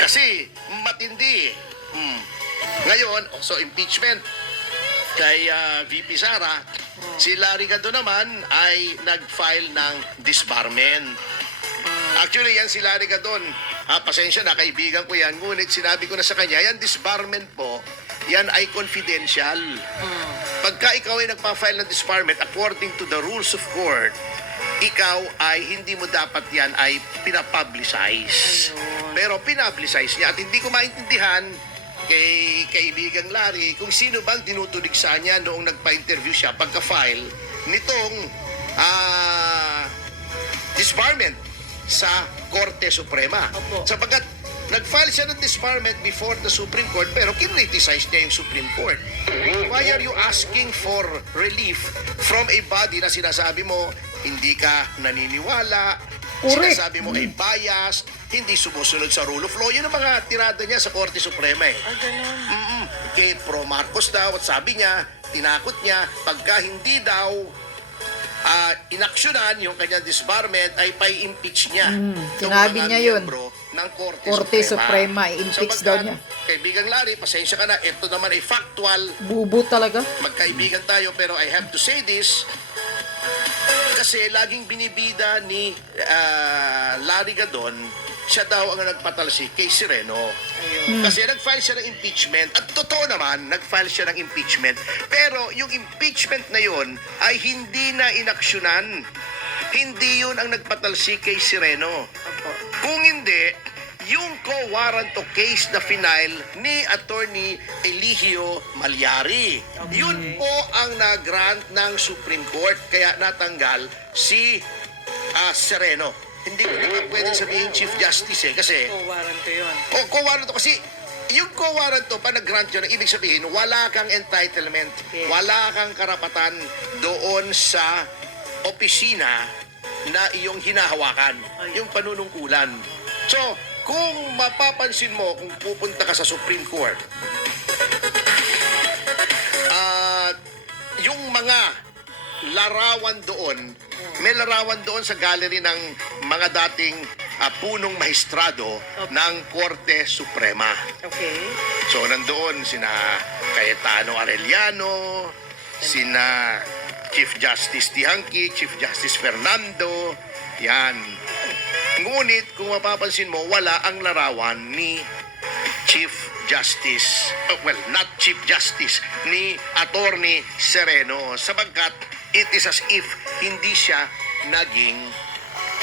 Kasi matindi. Ngayon, so impeachment kay VP Sara, si Larry Gadon naman ay nag-file ng disbarment. Actually, yan si Larry Gadon. Pasensya na, kaibigan ko yan. Ngunit sinabi ko na sa kanya, yan disbarment po, yan ay confidential. Pagka ikaw ay nagpa-file ng disbarment, according to the rules of court, ikaw ay hindi mo dapat yan ay pinapublicize. Pero pinapublicize niya at hindi ko maintindihan kay kaibigang Larry kung sino bang tinutulig sa niya noong nagpa-interview siya pagka-file nitong disbarment sa Korte Suprema. Sapagkat nag-file siya ng disbarment before the Supreme Court pero kinriticize niya yung Supreme Court. Why are you asking for relief from a body na sinasabi mo hindi ka naniniwala, sinasabi mo ay bias, hindi sumusunod sa rule of law? Yun ang mga tirada niya sa Korte Suprema eh. Ganun. Kay Pro Marcos daw at sabi niya, tinakot niya, pagka hindi daw inaksyonan yung kanyang disbarment ay pay-impeach niya. Sinabi niya yun. Ng Korte Suprema, i-impeach daw niya. Kaibigang Larry, pasensya ka na, ito naman ay factual. Bubo talaga. Magkaibigan tayo pero I have to say this kasi laging binibida ni Larry Gadon, siya daw ang nagpatalsik kay Sereno. Kasi nag-file siya ng impeachment at totoo naman, nag-file siya ng impeachment. Pero yung impeachment na yun ay hindi na inaksyonan. Hindi yun ang nagpatalsik kay Sereno. Kung hindi, yung co-warranto case na final ni Attorney Eligio Malyari. Yun po ang nag-grant ng Supreme Court kaya natanggal si Sereno. Hindi ko naman pwedeng sabihin Chief Justice kasi Co-warranto yun. co-warranto kasi yung co-warranto pa nag-grant yun, ang ibig sabihin wala kang entitlement, wala kang karapatan doon sa opisina na iyong hinahawakan, yung panunungkulan. So, kung mapapansin mo, kung pupunta ka sa Supreme Court, yung mga larawan doon, may larawan doon sa gallery ng mga dating punong mahistrado ng Korte Suprema. Okay. So, nandoon sina Cayetano Arellano, sina Chief Justice Tiangki, Chief Justice Fernando, yan. Ngunit, kung mapapansin mo, wala ang larawan ni Chief Justice, not Chief Justice, ni Attorney Sereno, sapagkat it is as if hindi siya naging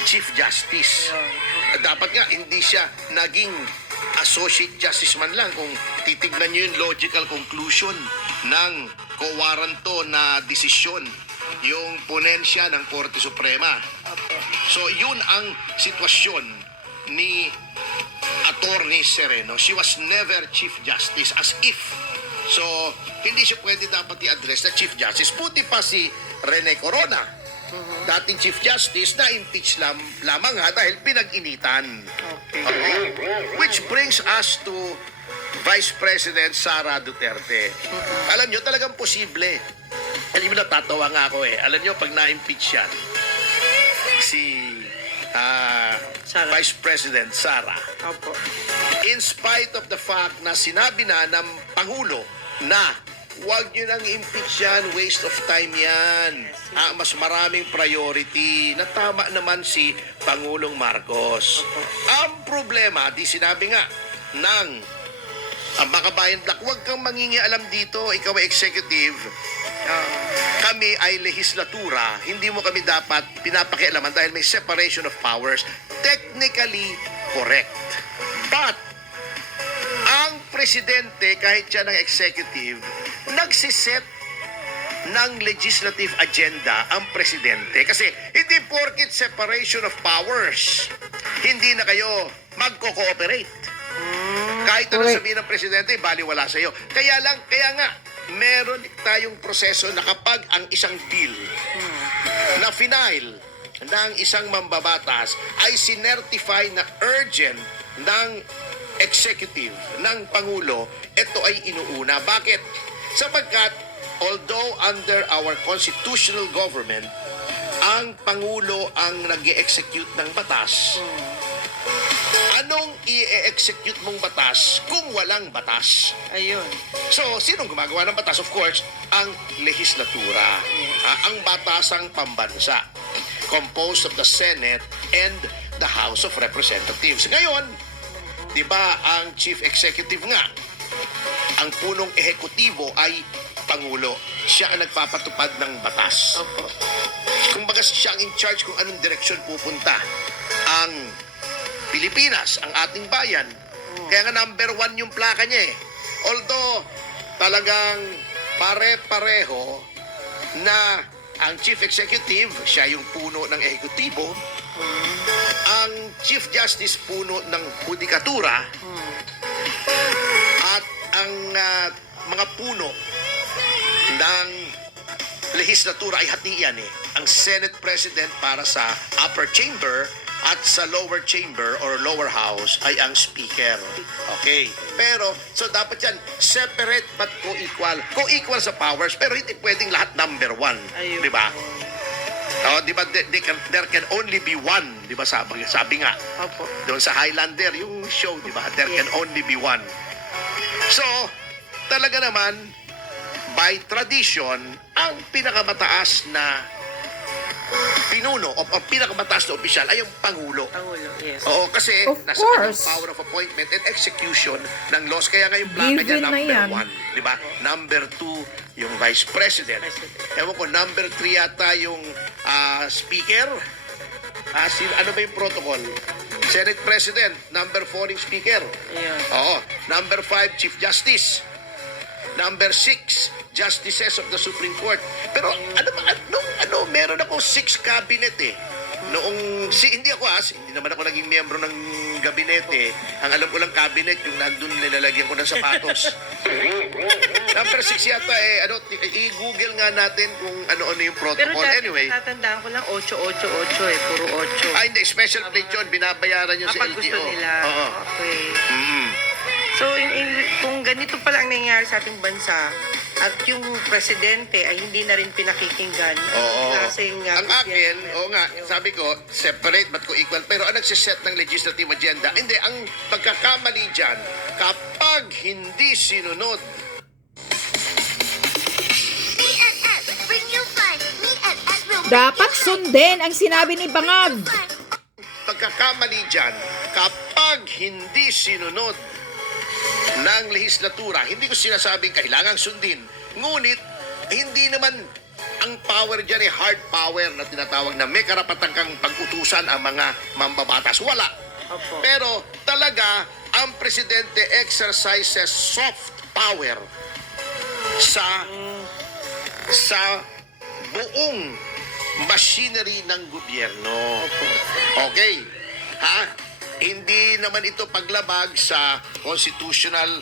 Chief Justice. Dapat nga, hindi siya naging Associate Justice man lang kung titignan nyo yung logical conclusion ng co-warranto na desisyon, yung ponensya ng Korte Suprema. So, yun ang sitwasyon ni Attorney Sereno. She was never Chief Justice, as if. So, hindi siya pwede dapat i-address na Chief Justice. Puti pa si Rene Corona, dating Chief Justice, na impeach lamang dahil pinag-initan. Which brings us to Vice President Sara Duterte. Alam nyo, talagang posible. Alam mo, natatawa nga ako eh. Alam nyo, pag na-impeach yan, si Vice President Sara, in spite of the fact na sinabi na ng Pangulo na huwag nyo nang impeach yan, waste of time yan. Mas maraming priority. Na tama naman si Pangulong Marcos. Ang problema, di sinabi nga ng Makabayan Black, huwag kang mangingialam dito, ikaw ay executive. Kami ay lehislatura, hindi mo kami dapat pinapakialaman dahil may separation of powers. Technically correct. But, ang presidente, kahit siya ng executive, nagsiset ng legislative agenda ang presidente. Kasi hindi porket separation of powers, hindi na kayo magko-cooperate. Kahit ano sabihin ng presidente, baliwala sa iyo. Kaya nga, meron tayong proseso na kapag ang isang bill na final ng isang mambabatas ay sinertify na urgent ng executive, ng Pangulo, ito ay inuuna. Bakit? Sapagkat, although under our constitutional government, ang Pangulo ang nag-execute ng batas, anong i-execute mong batas kung walang batas? Ayun. So, sinong gumagawa ng batas? Of course, ang lehislatura. Ang batasang pambansa. Composed of the Senate and the House of Representatives. Ngayon, di ba ang Chief Executive nga, ang punong ehekutibo ay Pangulo. Siya ang nagpapatupad ng batas. Opo. Kumbaga siya ang in charge kung anong direksyon pupunta ang Pilipinas, ang ating bayan. Kaya nga number 1 yung plaka niya eh. Although talagang pare-pareho na ang Chief Executive, siya yung puno ng ehekutibo, ang Chief Justice puno ng Hudikatura, at ang mga puno ng lehislatura ay hatian eh. Ang Senate President para sa upper chamber at sa lower chamber or lower house ay ang speaker. Okay. Pero, so dapat yan, separate but co-equal. Co-equal sa powers, pero hindi pwedeng lahat number 1. Ayun. Di ba? Oh, di ba, there can only be one, di ba sabi nga, Opo. doon sa Highlander, yung show, di ba? There can only be one. So, talaga naman, by tradition, ang pinakamataas na pinuno o pinakamataas na opisyal ay ang Pangulo. Pangulo, yes. Oo, kasi Of nasa kanyang course. power of appointment and execution ng laws. Kaya nga yung plaka niya, Given na number yan. 1. Di ba? Number 2, yung Vice President. Ewan ko, number 3 yata yung Speaker. Ano ba yung protocol? Senate President. Number 4 yung Speaker. Ayun. Oo. Number 5, Chief Justice. Number 6, Justices of the Supreme Court. Pero meron ako 6 cabinet eh. Hindi naman ako naging miyembro ng gabinete. Ang alam ko lang cabinet, yung nandun nilalagyan ko ng sapatos. Number 6 yata i-google nga natin kung ano-ano yung Pero protocol. Anyway, tatandaan ko lang 888 eh. Puro 8. hindi, special plate yun. Binabayaran yun sa Kapag LTO. gusto nila. Oo. Okay. Mm. So, kung ganito pala ang nangyayari sa ating bansa, at yung presidente ay hindi na rin pinakikinggan. Oo. Klaseng, Ang akin, gobyerno. oo nga, sabi ko, separate but co-equal. Pero ang nagsiset ng legislative agenda, hindi, ang pagkakamali dyan, kapag hindi sinunod, Bring you fun. Meet at Room. Dapat sundin ang sinabi ni Bangag. pagkakamali dyan, kapag hindi sinunod ng lehislatura, hindi ko sinasabing kailangang sundin, ngunit hindi naman ang power dyan ay hard power na tinatawag na may karapatan kang pag-utusan ang mga mambabatas. Wala. Opo. Pero talaga, ang presidente exercises soft power sa buong machinery ng gobyerno. Okay. Ha? Hindi naman ito paglabag sa constitutional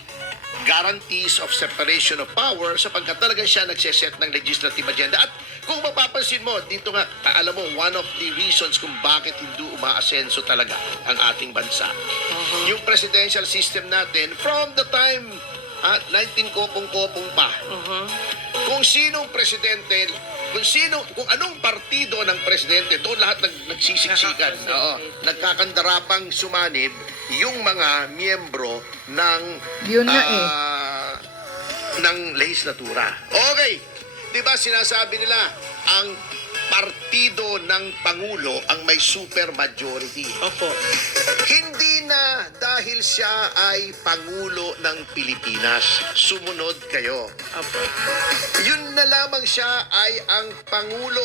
guarantees of separation of power sapagkat talagang siya nagseset ng legislative agenda. At kung mapapansin mo, dito nga, alam mo, one of the reasons kung bakit hindi umaasenso talaga ang ating bansa. Yung presidential system natin, from the time 19 kopong-kopong pa, kung sinong presidente, kung anong partido ng presidente, doon lahat nagsisiksikan. Oo, nagkakandarapang sumanib yung mga miyembro ng Yun nga ng lehislatura. Okay. 'Di ba sinasabi nila ang partido ng pangulo ang may super majority. Opo. Hindi na dahil siya ay pangulo ng Pilipinas. Sumunod kayo. Opo. Yun na lamang siya ay ang pangulo,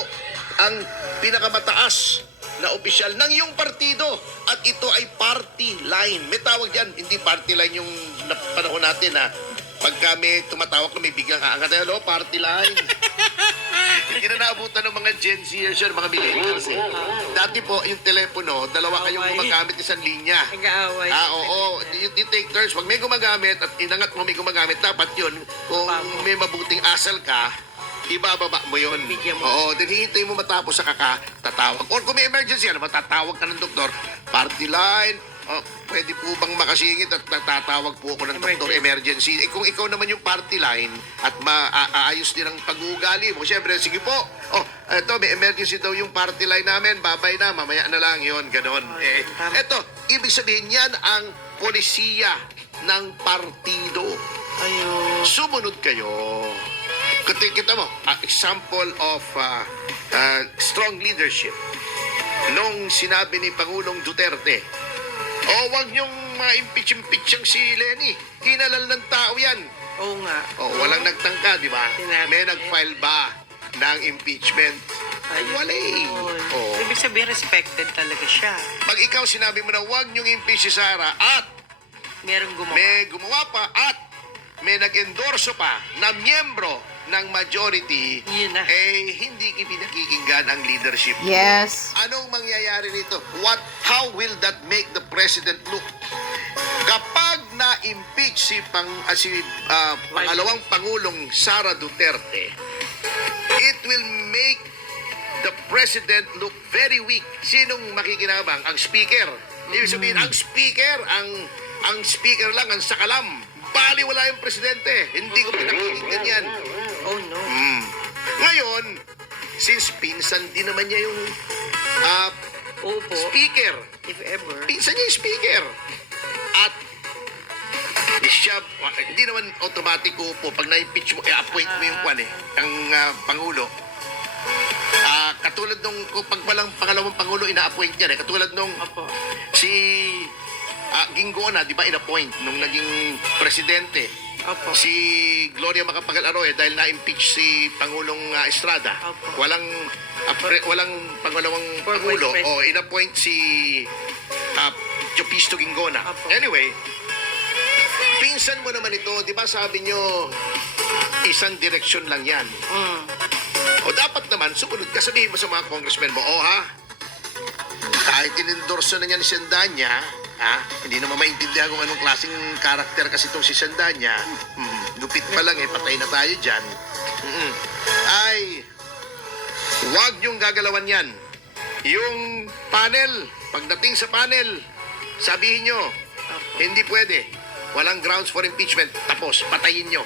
ang pinakamataas na opisyal ng iyong partido. At ito ay party line. May tawag dyan, hindi party line yung panahon natin na pagka may tumatawag na may biglang aangat. Hello, party line. Hindi na naabutan ng mga Gen Zers yun, mga millennials eh. Dati po, yung telepono, dalawa kayong Okay. gumagamit isang linya. Nag-aaway. Oo. You take turns. Pag may gumagamit at inangat mo may gumagamit, dapat yun, kung may mabuting asal ka, ibababa mo yun. Bigyan mo. Oo. Then hihintay mo matapos sa tatawag. Or kung may emergency, matatawag ka ng doktor, party line, pwede po bang makasingit at tatawag po ako ng doktor emergency. Kung ikaw naman yung party line at maayos din ang pag-uugali mo, syempre, sige po, eto, may emergency daw yung party line namin, babay na, mamaya na lang yon ganon. Tama. Eto, ibig sabihin yan ang polisiya ng partido. Ayun. Sumunod kayo. Kita mo, example of strong leadership. Nung sinabi ni Pangulong Duterte, wag niyong ma-impeach-impeach si Lenny. Hinalal ng tao yan. Oo nga. Walang nagtangka, di ba? Sinabi May niya. nag-file ba ng impeachment? Wala eh. Oo. Ibig sabihin, respected talaga siya. Pag ikaw sinabi mo na wag niyong impeach si Sara at Merong gumawa. may gumawa pa at may nag-endorso pa na miyembro ng majority, Yun na. hindi pinakikinggan ang leadership. Yes. Anong mangyayari nito? How will that make the president look? Kapag na-impeach si pangalawang Pangulong Sara Duterte, it will make the president look very weak. Sinong makikinabang? Ang speaker. Ibig sabihin, ang speaker lang, ang sakalam. Baliwala yung presidente. Hindi ko pinakikinggan yan. Oh no. Ngayon, since pinsan din naman niya yung Opo. speaker, If ever. pinsan niya yung speaker. At siya, hindi naman automatic upo. Pag na-impeach mo, i-appoint mo yung ang Pangulo. Katulad nung, pag walang pangalawang Pangulo, ina-appoint yan. Katulad nung Opo. si Ginggona, di ba, in-appoint nung naging presidente. Opo. Si Gloria Macapagal Arroyo dahil na-impeach si Pangulong Estrada. Opo. Walang pangalawang For Pangulo Vice President. in-appoint si Jopisto Ginggona. Opo. Anyway, pinsan mo naman ito, di ba sabi nyo, isang direksyon lang yan. O dapat naman, sumunod ka, sabihin mo sa mga congressmen mo, kahit inendorso na niya ni Sendanya, hindi naman maintindihan kung anong klaseng karakter kasi itong si Sendanya. Lupit pa lang patay na tayo dyan. Ay, wag niyong gagalawan yan. Yung panel, pagdating sa panel, sabihin nyo, hindi pwede. Walang grounds for impeachment. Tapos, patayin nyo.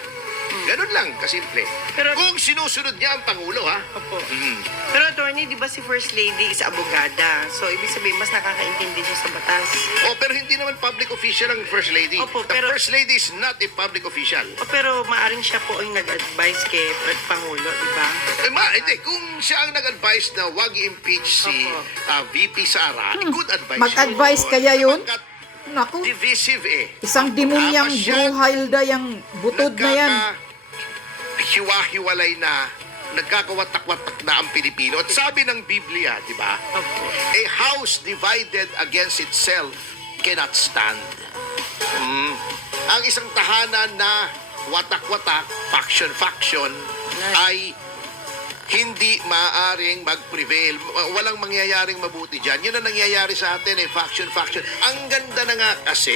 Ganun lang, kasimple. Pero- Kung sinusunod niya ang Pangulo, Opo. Pero attorney, di ba si First Lady is abogada? So, ibig sabihin, mas nakakaintindi siya sa batas. pero hindi naman public official ang First Lady. Opo, The pero- First Lady is not a public official. Pero maaring siya po ang nag-advise kay Pangulo, di ba? Hindi. Kung siya ang nag-advise na wag i-impeach si Opo. VP Sara, good advice. Mag-advise kaya yun? Sapagkat Naku, divisive isang demunyang Tama siya. bruhalda yung butod na yan. Hiwa-hiwalay na, nagkakawatak-watak na ang Pilipino. At sabi ng Biblia, di ba? Opo. A house divided against itself cannot stand. Ang isang tahanan na watak-watak, faction-faction, ay hindi maaaring mag-prevail. Walang mangyayaring mabuti dyan. Yun ang nangyayari sa atin, faction-faction. Ang ganda na nga kasi,